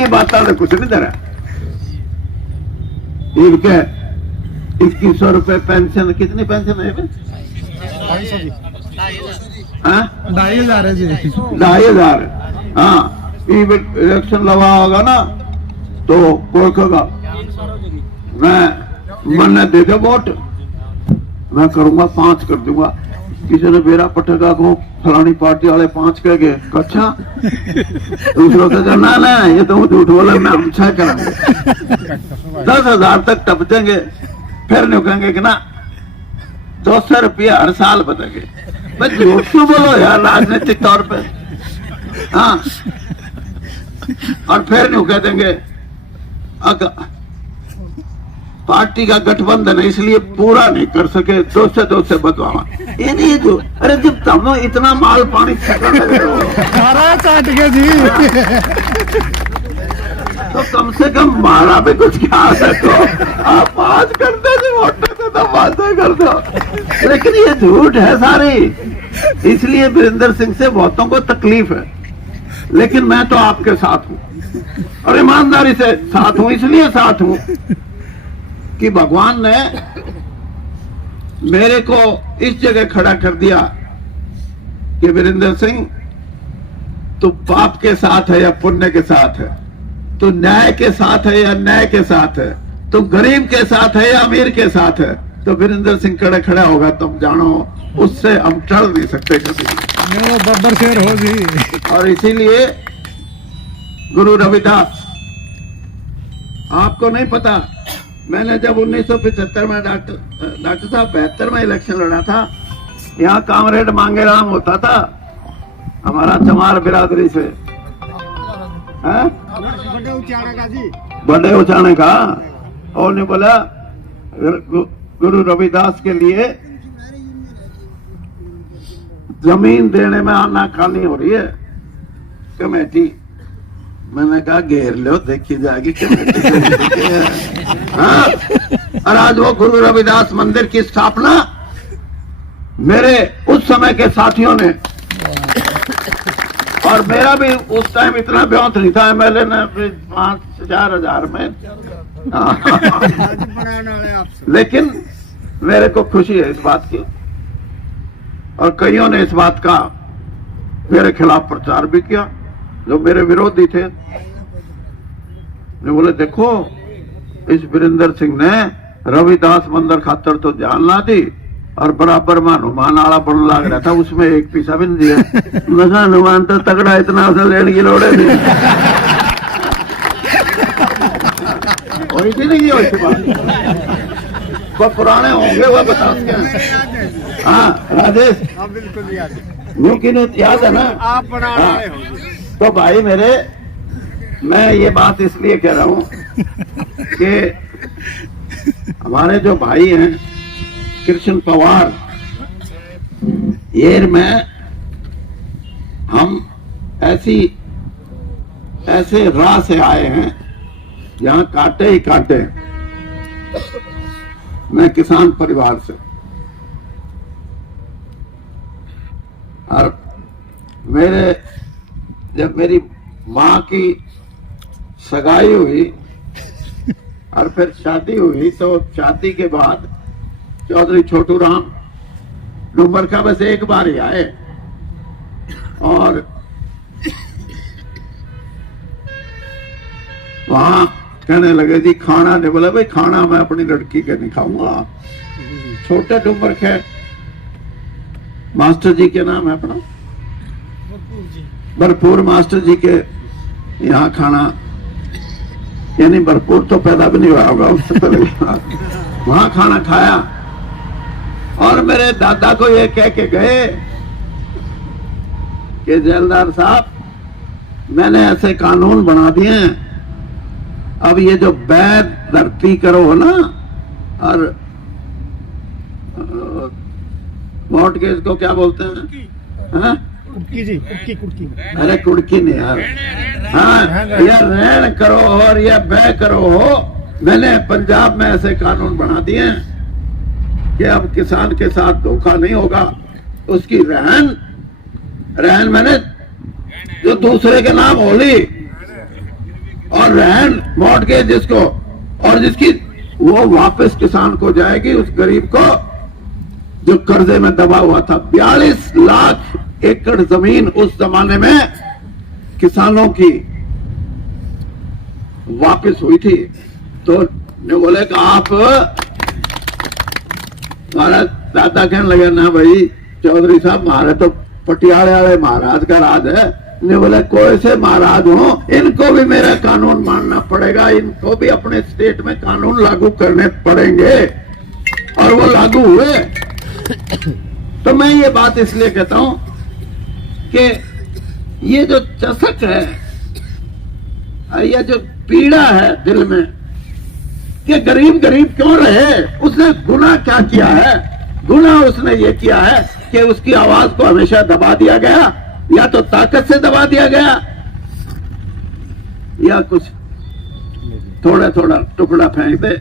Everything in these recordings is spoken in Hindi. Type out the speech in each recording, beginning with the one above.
की बात ने कुछ नहीं धरा। इनके 2100 रुपए पेंशन, कितनी पेंशन है? 2,500 है जी। 2,500। हाँ, इलेक्शन लगा होगा ना तो कोई कहेगा मैं दे दे वोट, मैं करूंगा 5 कर दूंगा। किसी ने बेरा पटेगा को फलानी पार्टी वाले 5 कह गए, अच्छा। दूसरों का ना ना ये तो झूठ बोला, मैं हम 6 करांगे। 10,000 तक टपकेंगे, फिर नहीं कहेंगे कि ना 200 रुपया हर साल बदलेंगे। भाई झूठ क्यों बोलो यार राजनीतिक तौर पे। हाँ, और फिर नहीं कह देंगे पार्टी का गठबंधन है इसलिए पूरा नहीं कर सके, 2 से बदलावा। ये नहीं जो, अरे जब तुम इतना माल पानी काट के जी, तो कम से कम मारा भी कुछ क्या है। तो आप 5 करते जी, वोट तो 5 कर दो। लेकिन ये झूठ है सारी। इसलिए वीरेंद्र सिंह से बहुतों को तकलीफ है, लेकिन मैं तो आपके साथ हूं और ईमानदारी से साथ हूं। इसलिए साथ हूं कि भगवान ने मेरे को इस जगह खड़ा कर दिया कि वीरेंद्र सिंह तू पाप के साथ है या पुण्य के साथ है, तू न्याय के साथ है या अन्याय के साथ है, तू गरीब के साथ है या अमीर के साथ है। तो वीरेंद्र सिंह खड़ा होगा, तुम जानो उससे हम टल नहीं सकते कभी। बब्बर शेर हो जी। और इसीलिए गुरु रविदास, आपको नहीं पता, मैंने जब 1975 में डॉक्टर साहब 72 में इलेक्शन लड़ा था, यहाँ कामरेड मांगेराम होता था हमारा चमार बिरादरी से, बड़े उचाने का। और ने बोला गुरु रविदास के लिए जमीन देने में आनाकानी हो रही है कमेटी। मैंने कहा घेर लो, देखी जाएगी कमेटी। हाँ, और आज वो गुरु रविदास मंदिर की स्थापना मेरे उस समय के साथियों ने, और मेरा भी उस टाइम इतना ब्योंत नहीं था, एमएलए ने 5,000 में। लेकिन मेरे को खुशी है इस बात की, और कईयों ने इस बात का मेरे खिलाफ प्रचार भी किया जो मेरे विरोधी थे। मैं बोले देखो इस वीरेंद्र सिंह ने रविदास मंदिर खातर तो जान ला दी और बराबर में हनुमान आला बनने लग रहा था, उसमें 1 पैसा भी नहीं दिया। मैं हनुमान तो तगड़ा, इतना उसे लेने की लोड़ नहीं। वही नहीं वैसी बात, वो पुराने होंगे वो बता के। हाँ राजेश, बिल्कुल याद है, मुमकिन याद है ना आप बना रहे हो। तो भाई मेरे, मैं ये बात इसलिए कह रहा हूं कि हमारे जो भाई हैं कृष्ण पवार, येर में हम ऐसे राह से आए हैं जहां कांटे ही कांटे। मैं किसान परिवार से, और जब मेरी माँ की सगाई हुई और फिर शादी हुई, तो शादी के बाद चौधरी छोटू राम डूमर का बस एक बार ही आए, और वहां कहने लगे जी खाना नहीं। बोला भाई खाना मैं अपनी लड़की के नहीं खाऊंगा। छोटे डूमर के मास्टर जी के नाम है अपना, भरपूर मास्टर जी के यहाँ खाना, यानी भरपूर तो पैदा भी नहीं हुआ होगा उससे पहले। वहां खाना खाया और मेरे दादा को ये कह के गए कि जेलदार साहब मैंने ऐसे कानून बना दिए हैं, अब ये जो वैध धरती करो हो ना, और मॉर्टगेज को क्या बोलते हैं? हाँ? कुड़की जी, कुड़की। अरे कुड़की नहीं यार, हाँ, या ऋण करो और या व्यय करो हो। मैंने पंजाब में ऐसे कानून बना दिए हैं कि अब किसान के साथ धोखा नहीं होगा। उसकी रहन मैंने जो दूसरे के नाम होली, और रहन मॉर्टगेज जिसको, और जिसकी वो वापस किसान को जाएगी, उस गरीब को जो कर्जे में दबा हुआ था। 42 लाख एकड़ जमीन उस जमाने में किसानों की वापस हुई थी। तो ने बोले कि आप, हमारा दादा कहने लगे ना भाई चौधरी साहब, हमारे तो पटियाले वाले महाराज का राज है। ने बोले कोई से महाराज हो, इनको भी मेरा कानून मानना पड़ेगा, इनको भी अपने स्टेट में कानून लागू करने पड़ेंगे। और वो लागू हुए। तो मैं ये बात इसलिए कहता हूं कि ये जो चसक है, ये जो पीड़ा है दिल में कि गरीब गरीब क्यों रहे, उसने गुनाह क्या किया है? गुनाह उसने ये किया है कि उसकी आवाज को हमेशा दबा दिया गया, या तो ताकत से दबा दिया गया, या कुछ थोड़ा थोड़ा टुकड़ा फेंक दे।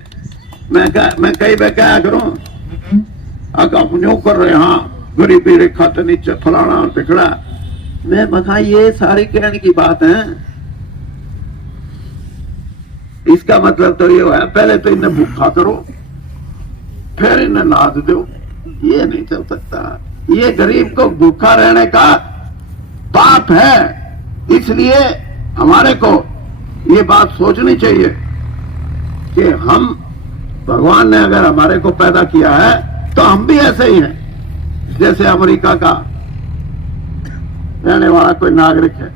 मैं कई बार क्या करूं, अगर आप न्यू कर रहे, हाँ गरीबी रेखा के नीचे फलाना टिकड़ा, मैं बता ये सारी कहने की बात है। इसका मतलब तो ये है पहले तो इन्हें भूखा करो, फिर इन्हें नाद दो। ये नहीं चल सकता। ये गरीब को भूखा रहने का पाप है। इसलिए हमारे को ये बात सोचनी चाहिए कि हम, भगवान ने अगर हमारे को पैदा किया है तो हम भी ऐसे ही हैं जैसे अमेरिका का रहने वाला कोई नागरिक है।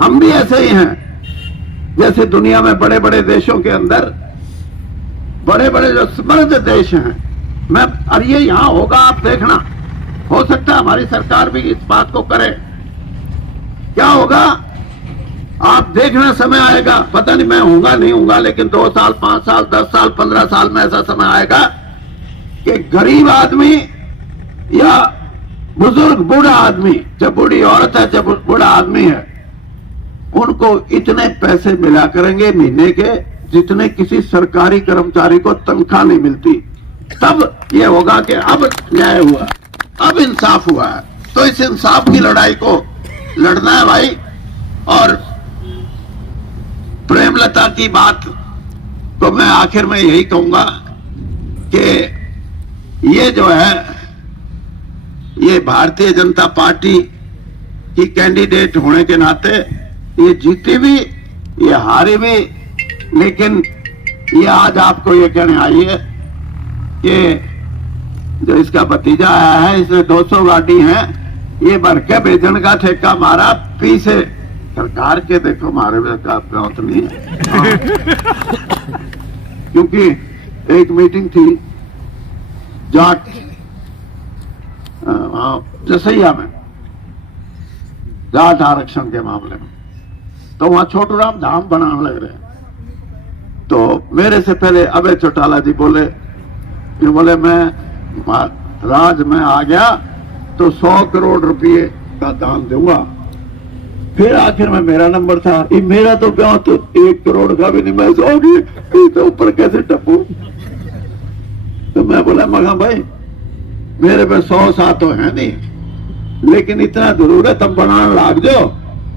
हम भी ऐसे ही हैं जैसे दुनिया में बड़े बड़े देशों के अंदर बड़े बड़े जो समृद्ध देश हैं। मैं, और ये यहां होगा, आप देखना, हो सकता है हमारी सरकार भी इस बात को करे। क्या होगा आप देखना, समय आएगा, पता नहीं मैं होऊंगा नहीं होऊंगा, लेकिन 2 साल 5 साल 10 साल 15 साल में ऐसा समय आएगा कि गरीब आदमी या बुजुर्ग बूढ़ा आदमी, जब बूढ़ी औरत है, जब बूढ़ा आदमी है, उनको इतने पैसे मिला करेंगे महीने के जितने किसी सरकारी कर्मचारी को तनख्वाह नहीं मिलती। तब ये होगा कि अब न्याय हुआ, अब इंसाफ हुआ है। तो इस इंसाफ की लड़ाई को लड़ना है भाई। और प्रेमलता की बात तो मैं आखिर में यही कहूंगा कि ये जो है, ये भारतीय जनता पार्टी की कैंडिडेट होने के नाते ये जीती भी, ये हारी भी, लेकिन ये आज आपको ये कहने आई है कि जो इसका भतीजा आया है, इसने 200 गाड़ी है, ये भर के बेचन का ठेका मारा पीछे सरकार के। देखो मारे का नहीं है। क्योंकि एक मीटिंग थी जाट जसैया में, जाट आरक्षण के मामले में, तो वहां छोटू राम धाम बनाने लग रहे हैं। तो मेरे से पहले अभय चौटाला जी बोले, ये बोले मैं राज में आ गया तो 100 करोड़ रुपए का दान दूंगा। फिर आखिर में मेरा नंबर था, ये मेरा तो क्या, तो 1 करोड़ का भी नहीं, मैं 100 की तो ऊपर कैसे टपू। तो मैं बोला मगा भाई मेरे पे 100 सा तो है नहीं, लेकिन इतना जरूर है तब बनाने लाग जाओ।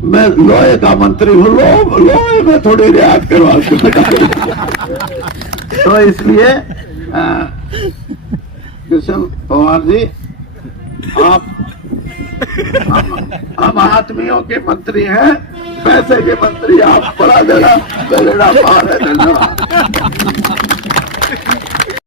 मैं लोहे का मंत्री हूँ, लोहे में थोड़ी रियायत करवा तो इसलिए कृष्ण पवार जी, आप हम आदमियों के मंत्री हैं, पैसे के मंत्री आप, बड़ा देना पार है।